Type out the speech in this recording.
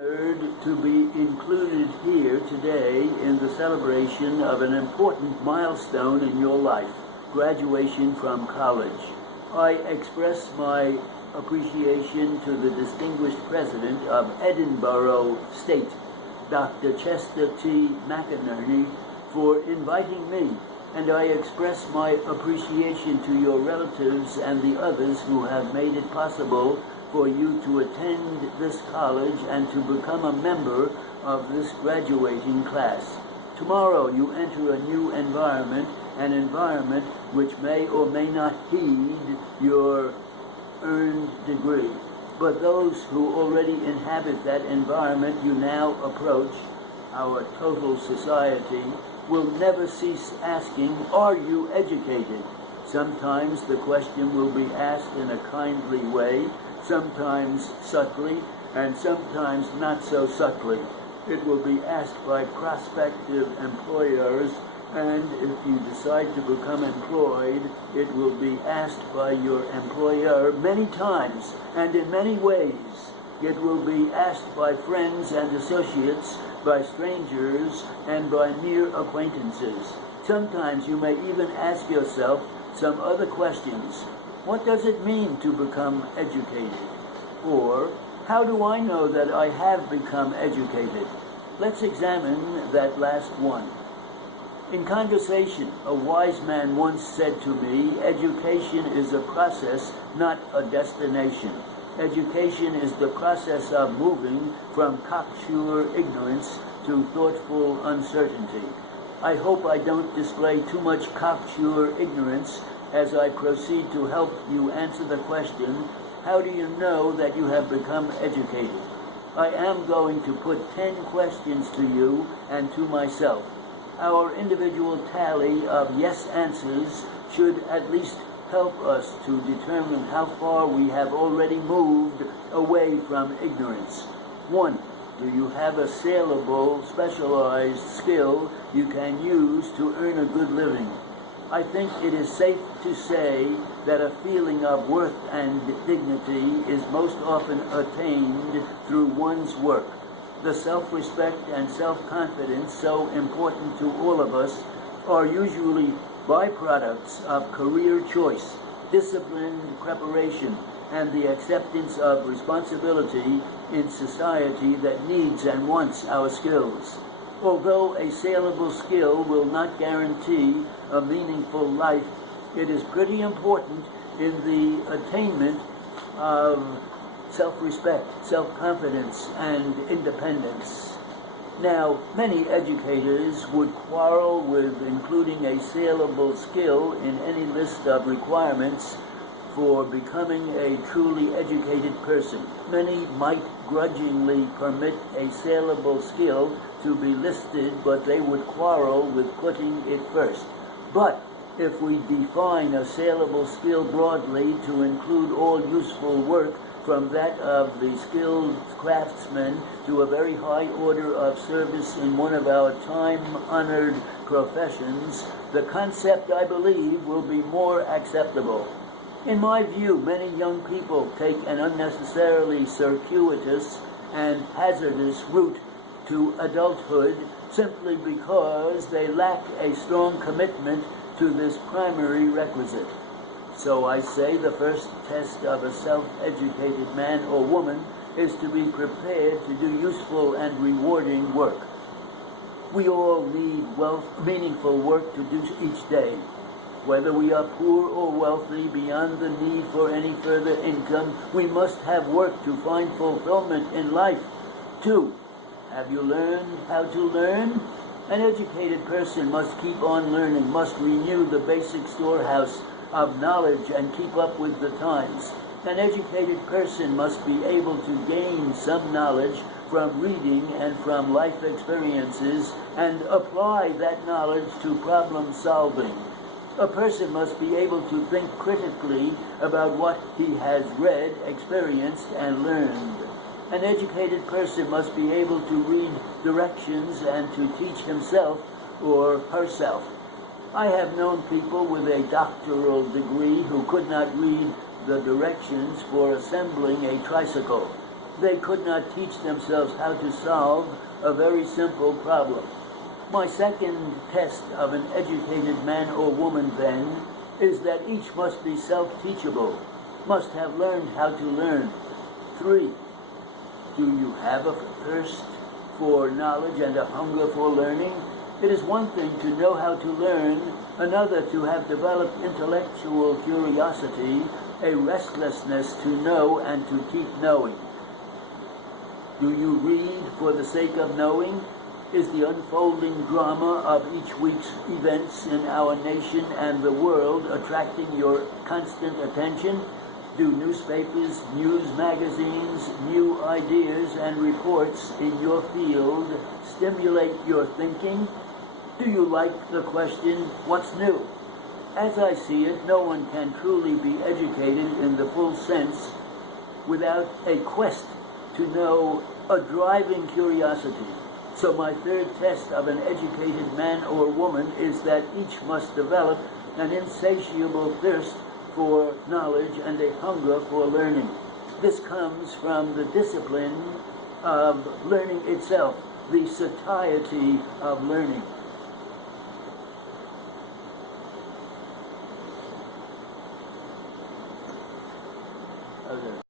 Honored to be included here today in the celebration of an important milestone in your life, graduation from college. I express my appreciation to the distinguished president of Edinburgh State, Dr. Chester T. McInerney, for inviting me, and I express my appreciation to your relatives and the others who have made it possible for you to attend this college and to become a member of this graduating class. Tomorrow you enter a new environment, an environment which may or may not heed your earned degree. But those who already inhabit that environment you now approach, our total society, will never cease asking, are you educated? Sometimes the question will be asked in a kindly way, sometimes subtly, and sometimes not so subtly. It will be asked by prospective employers, and if you decide to become employed, it will be asked by your employer many times and in many ways. It will be asked by friends and associates, by strangers, and by mere acquaintances. Sometimes you may even ask yourself some other questions. What does it mean to become educated? Or, how do I know that I have become educated? Let's examine that last one. In conversation, a wise man once said to me, education is a process, not a destination. Education is the process of moving from cocksure ignorance to thoughtful uncertainty. I hope I don't display too much cocksure ignorance as I proceed to help you answer the question, how do you know that you have become educated? I am going to put 10 questions to you and to myself. Our individual tally of yes answers should at least help us to determine how far we have already moved away from ignorance. 1. Do you have a saleable, specialized skill you can use to earn a good living? I think it is safe to say that a feeling of worth and dignity is most often attained through one's work. The self-respect and self-confidence so important to all of us are usually byproducts of career choice, disciplined preparation, and the acceptance of responsibility in society that needs and wants our skills. Although a saleable skill will not guarantee a meaningful life, it is pretty important in the attainment of self-respect, self-confidence, and independence. Now, many educators would quarrel with including a saleable skill in any list of requirements for becoming a truly educated person. Many might grudgingly permit a saleable skill to be listed, but they would quarrel with putting it first. But if we define a saleable skill broadly to include all useful work, from that of the skilled craftsman to a very high order of service in one of our time-honored professions, the concept, I believe, will be more acceptable. In my view, many young people take an unnecessarily circuitous and hazardous route to adulthood simply because they lack a strong commitment to this primary requisite. So I say the first test of a self-educated man or woman is to be prepared to do useful and rewarding work. We all need meaningful work to do each day. Whether we are poor or wealthy, beyond the need for any further income, we must have work to find fulfillment in life. 2. Have you learned how to learn? An educated person must keep on learning, must renew the basic storehouse of knowledge and keep up with the times. An educated person must be able to gain some knowledge from reading and from life experiences and apply that knowledge to problem solving. A person must be able to think critically about what he has read, experienced, and learned. An educated person must be able to read directions and to teach himself or herself. I have known people with a doctoral degree who could not read the directions for assembling a tricycle. they could not teach themselves how to solve a very simple problem. My second test of an educated man or woman, then, is that each must be self-teachable, must have learned how to learn. 3, do you have a thirst for knowledge and a hunger for learning? It is one thing to know how to learn, another to have developed intellectual curiosity, a restlessness to know and to keep knowing. Do you read for the sake of knowing? Is the unfolding drama of each week's events in our nation and the world attracting your constant attention? Do newspapers, news magazines, new ideas and reports in your field stimulate your thinking? Do you like the question, what's new? As I see it, no one can truly be educated in the full sense without a quest to know, a driving curiosity. So my third test of an educated man or woman is that each must develop an insatiable thirst for knowledge and a hunger for learning. This comes from the discipline of learning itself, the satiety of learning. Okay.